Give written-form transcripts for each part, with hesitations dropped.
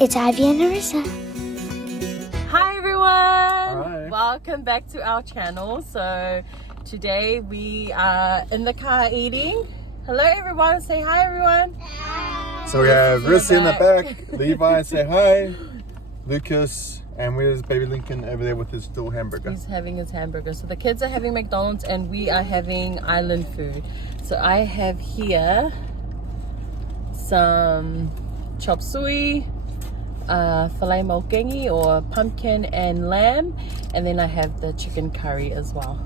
It's Ivy and Arissa. Hi everyone! Hi. Welcome back to our channel. So today we are in the car eating. Hello everyone, say hi everyone. So we have Rissy in the back. back, Levi, say hi, Lucas, and where's baby Lincoln over there with his still hamburger? He's having his hamburger. So the kids are having McDonald's and we are having island food. So I have here some chop suey, filet mokengi or pumpkin and lamb, and then I have the chicken curry as well.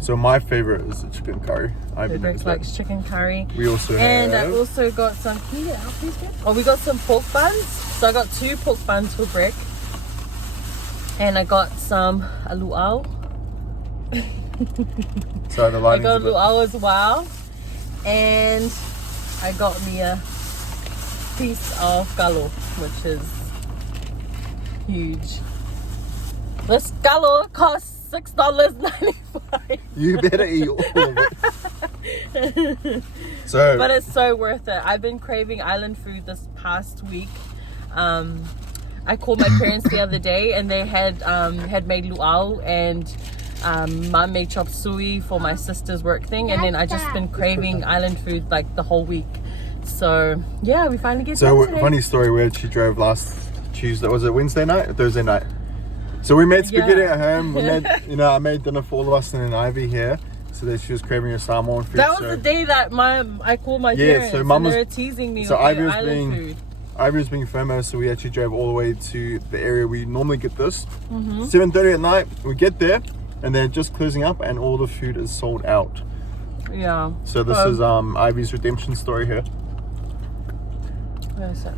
So my favorite is the chicken curry. Rick likes chicken curry. We also and have... I also got some, can you get out please, Greg? Oh, we got some pork buns. So I got 2 pork buns for Brick. And I got some luau. So the I lighting's got a bit... luau as well. And I got me a piece of galo, which is huge. This galo costs $6.95. You better eat all of it. So, But it's so worth it. I've been craving island food this past week. I called my parents the other day and they had made luau, and mum made chop suey for my sister's work thing, and then I just been craving island food like the whole week. So yeah, we finally get so back today. funny story where she drove last Tuesday, was it Wednesday night or Thursday night? So we made spaghetti at home. We made, I made dinner for all of us and then Ivy here, so that she was craving her Samoan food. That was the day that I called my parents, so mum and they was were teasing me. So with Ivy their was island being food. Ivy was being FOMO, so we actually drove all the way to the area we normally get this. 7:30 at night, we get there, and they're just closing up, and all the food is sold out. Yeah. So this is Ivy's redemption story here. Where's that?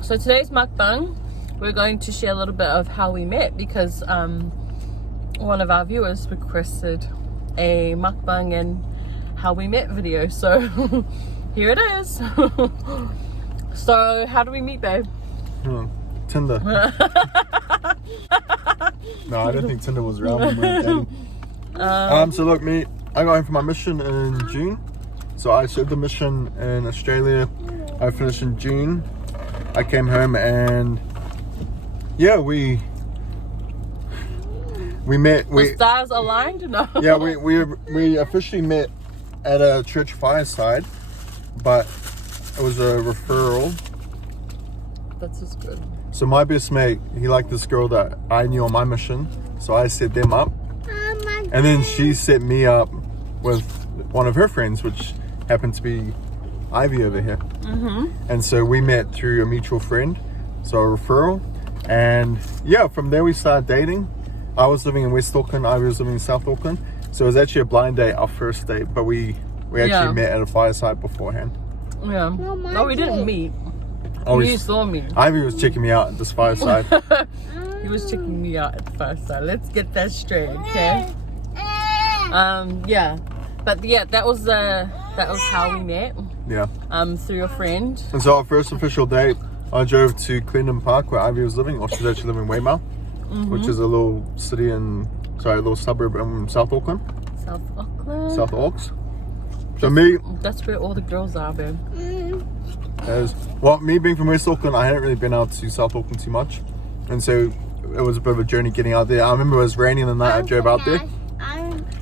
So today's mukbang, we're going to share a little bit of how we met, because one of our viewers requested a mukbang and how we met video. So here it is. So how do we meet, babe? Tinder. No, I don't think Tinder was around when we were dating. So look, I got home from my mission in June. So I served the mission in Australia. I finished in June. I came home and yeah, we met. The stars aligned? No. Yeah, we officially met at a church fireside, but it was a referral. That's just good. So my best mate, he liked this girl that I knew on my mission, so I set them up, and then she set me up with one of her friends, which happened to be Ivy over here. And so we met through a mutual friend, so a referral, and yeah, from there we started dating. I was living in West Auckland, Ivy was living in South Auckland, so it was actually a blind date, our first date, but we actually met at a fireside beforehand. Yeah. No, we didn't meet. Oh, You saw me. Ivy was checking me out at this fireside. He was checking me out at the first time. Let's get that straight, okay? Yeah. But yeah, that was how we met. Yeah. Through a friend. And so our first official date, I drove to Clendon Park where Ivy was living, or she's actually living in Weymouth, which is a little city a little suburb in South Auckland. South Auckland. South Auckland. So That's where all the girls are, babe. me being from West Auckland, I hadn't really been out to South Auckland too much, and so it was a bit of a journey getting out there. I remember it was raining the night I drove out there,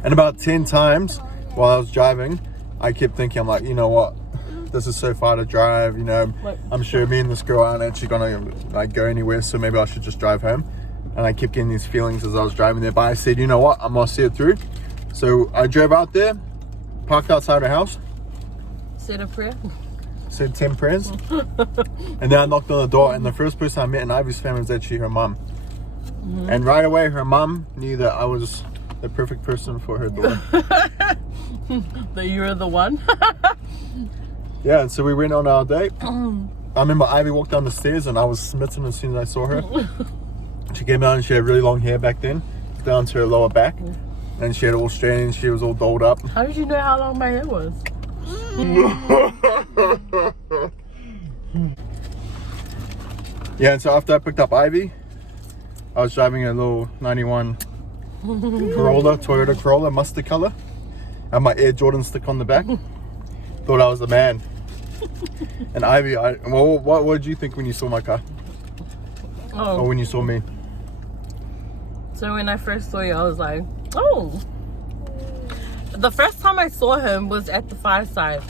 and about 10 times while I was driving, I kept thinking, I'm like, you know what, this is so far to drive, I'm sure me and this girl aren't actually gonna go anywhere, so maybe I should just drive home. And I kept getting these feelings as I was driving there, but I said, you know what, I'm gonna see it through. So I drove out there, parked outside her house, Said a prayer. said 10 prayers, and then I knocked on the door, and the first person I met in Ivy's family was actually her mum. And right away her mum knew that I was the perfect person for her daughter. That you were the one. Yeah, and so we went on our date. I remember Ivy walked down the stairs and I was smitten as soon as I saw her. She came out and she had really long hair back then, down to her lower back, and she had all straight and she was all dolled up. How did you know how long my hair was? Yeah, and so after I picked up Ivy, I was driving a little 91 Toyota Corolla, mustard color. I had my Air Jordan stick on the back. Thought I was the man. And Ivy, what did you think when you saw my car? Oh. Or when you saw me? So when I first saw you, I was like, oh. The first time I saw him was at the fireside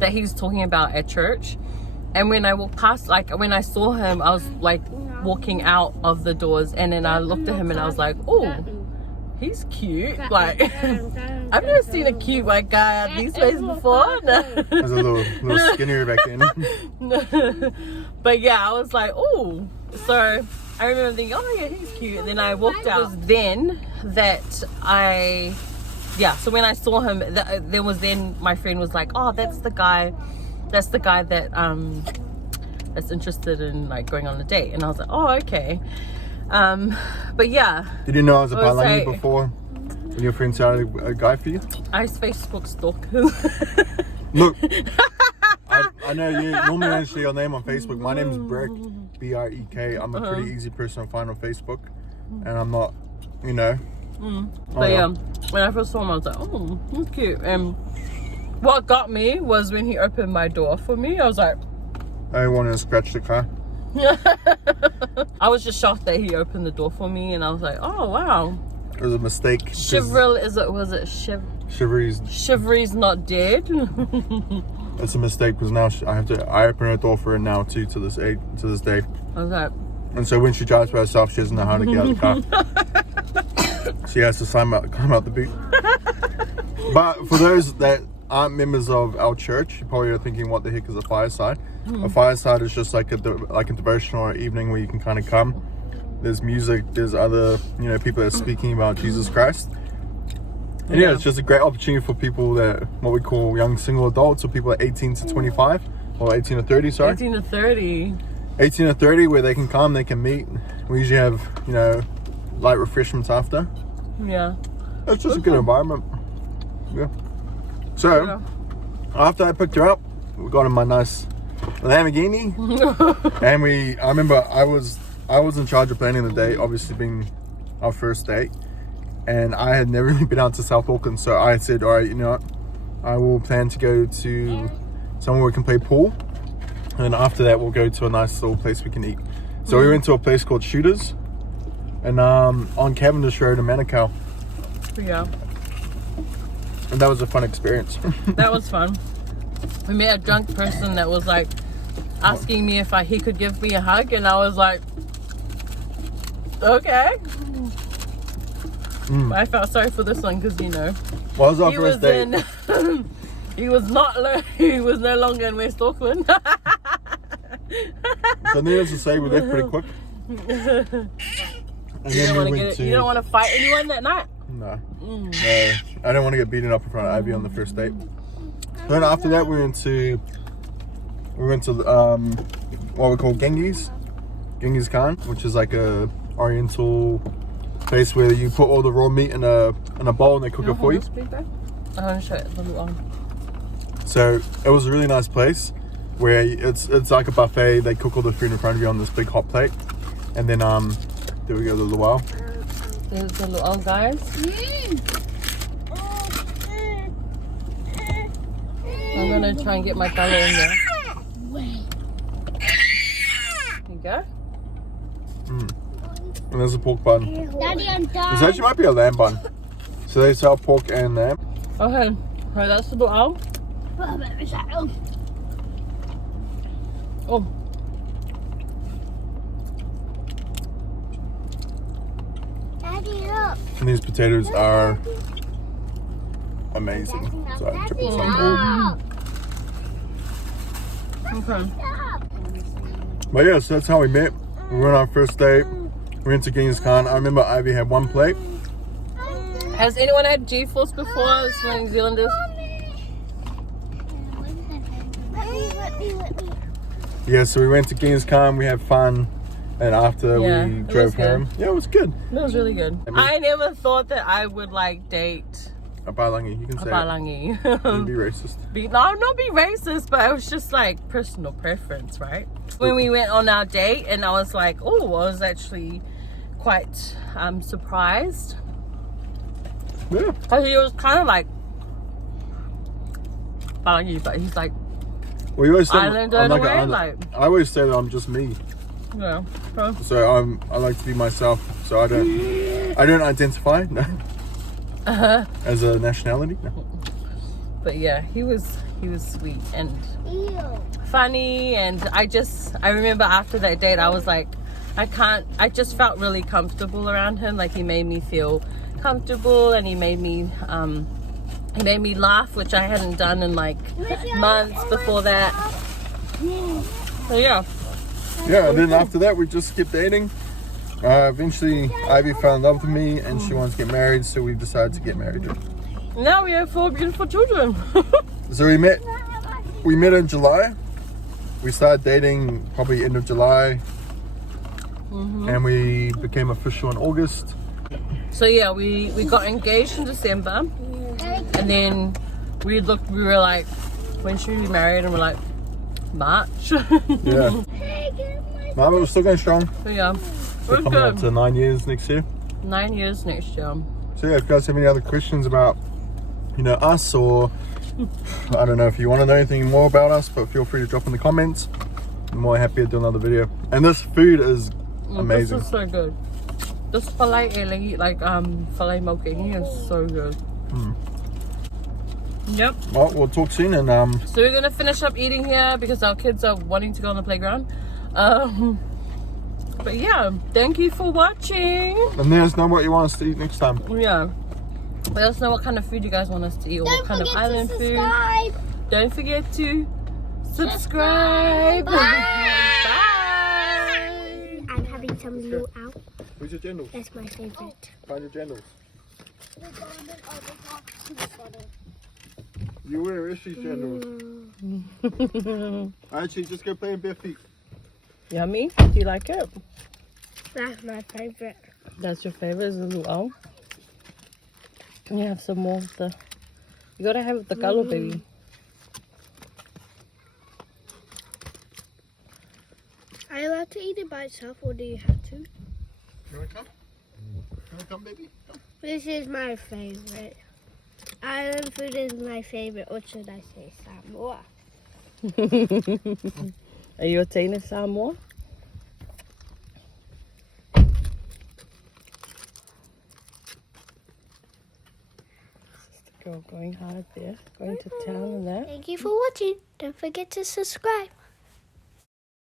that he was talking about at church. And when I walked past, like when I saw him, I was like walking out of the doors, and then I looked at him and I was like, oh, he's cute. Like, I've never seen a cute white guy these ways before. No. I was a little skinnier back then. But yeah, I was like, oh. So I remember thinking, oh yeah, he's cute. And then I walked out. It was then that so when I saw him, there was then my friend was like, oh, that's the guy that that's interested in like going on a date. And I was like, oh, okay. But yeah. Did you know I was a Palangi before? When your friend started a guy for you? I Facebook stalk. Look, I know you normally don't share your name on Facebook. My name is Brek, B-R-E-K. I'm a pretty easy person to find on Facebook. And I'm not, you know. But yeah, when I first saw him, I was like, oh, he's cute. And what got me was when he opened my door for me. I was like, I wanted to scratch the car. I was just shocked that he opened the door for me, and I was like, oh wow. It was a mistake. Chivalry's not dead. It's a mistake because now I open her door for her now too to this day. Okay. And so when she drives by herself, she doesn't know how to get out of the car. She has to climb out the boot. But for those that aren't members of our church, you probably are thinking, what the heck is a fireside? A fireside is just like a devotional or evening where you can kind of come. There's music, there's other people that are speaking about Jesus Christ. And yeah, it's just a great opportunity for people that, what we call young single adults, or people at 18 to 25, or 18 to 30, sorry. 18 to 30. 18 to 30, where they can come, they can meet. We usually have, light refreshments after. Yeah. It's just a good environment. Yeah. So, after I picked her up, we got in my nice Lamborghini. And I remember I was in charge of planning the day, obviously being our first date. And I had never really been out to South Auckland, so I said, all right, you know what? I will plan to go to somewhere we can play pool. And then after that, we'll go to a nice little place we can eat. So we went to a place called Shooters. And on Cavendish Road in Manukau. Yeah. And that was a fun experience. That was fun. We met a drunk person that was like asking me if he could give me a hug, and I was like, okay. I felt sorry for this one because What was our first date? He was no longer in West Auckland. So needless to say, we left pretty quick. And you don't want to fight anyone that night? No. No. I don't want to get beaten up in front of Ivy on the first date. Then after that, we went to what we call Genghis Khan, which is like a Oriental place where you put all the raw meat in a bowl and they cook it for you. I want to show it. Let me on. So it was a really nice place where it's like a buffet. They cook all the food in front of you on this big hot plate, and then there we go, the luau. There's the luau, guys. I'm gonna try and get my color in there. There you go. And there's a pork bun. Daddy, I'm done. This actually might be a lamb bun. So they sell pork and lamb. Okay, right, that's the luau. Oh. Daddy, look. And these potatoes are amazing. So I triple some. Okay. But yeah, so that's how we met. We went on our first date. We went to Genghis Khan. I remember Ivy had one plate. Has anyone had G-Force before? It's New Zealanders. Yeah, so we went to Genghis Khan. We had fun. And after we drove home. Yeah, it was good. It was really good. I never thought that I would like date a Palangi. You can say Palangi. You'd be racist. Not be racist, but it was just like personal preference, right? When we went on our date, and I was like, oh, I was actually quite surprised. Yeah. Because he was kind of like Palangi, but he's like, Well, you always say Islander in a way, like. I always say that I'm just me. Yeah. So, So I like to be myself. So I don't identify as a nationality. No. but yeah, he was sweet and Ew. funny, and I remember after that date I was like, I just felt really comfortable around him. Like, he made me feel comfortable, and he made me laugh, which I hadn't done in like months before that. So yeah. Yeah, and then after that we just kept dating. Eventually Ivy fell in love with me and she wants to get married, so we decided to get married. Now we have 4 beautiful children. So we met in July. We started dating probably end of July. And we became official in August. So yeah, we got engaged in December, and then we were like, when should we be married? And we're like, March. Yeah. No, but we're still going strong. So yeah, We're coming up to 9 years next year. 9 years next year. So yeah, if you guys have any other questions about, us, or I don't know if you want to know anything more about us, but feel free to drop in the comments. I'm more happy to do another video. And this food is amazing. This is so good. This filet filet mokingi is so good. Yep. Well, we'll talk soon, and So we're gonna finish up eating here because our kids are wanting to go on the playground. But yeah, thank you for watching. and let us know what you want us to eat next time. Yeah. Let us know what kind of food you guys want us to eat, or what kind of island food. Don't forget to subscribe. Bye. I'm having some blue out. Who's your gentle? That's my favorite. Find your gendals. Where is she, gendals? Actually, just go play in bare feet. Yummy? Do you like it? That's my favorite. That's your favorite, is the luau? Can you have some more of the... You gotta have the galo, baby. Are you allowed to eat it by itself, or do you have to? You wanna come? You wanna come, baby? Come. This is my favorite. Island food is my favorite, or should I say Samoa? Are you a Tina Samoa? Girl going hard there, going to town and that. Thank you for watching. Don't forget to subscribe.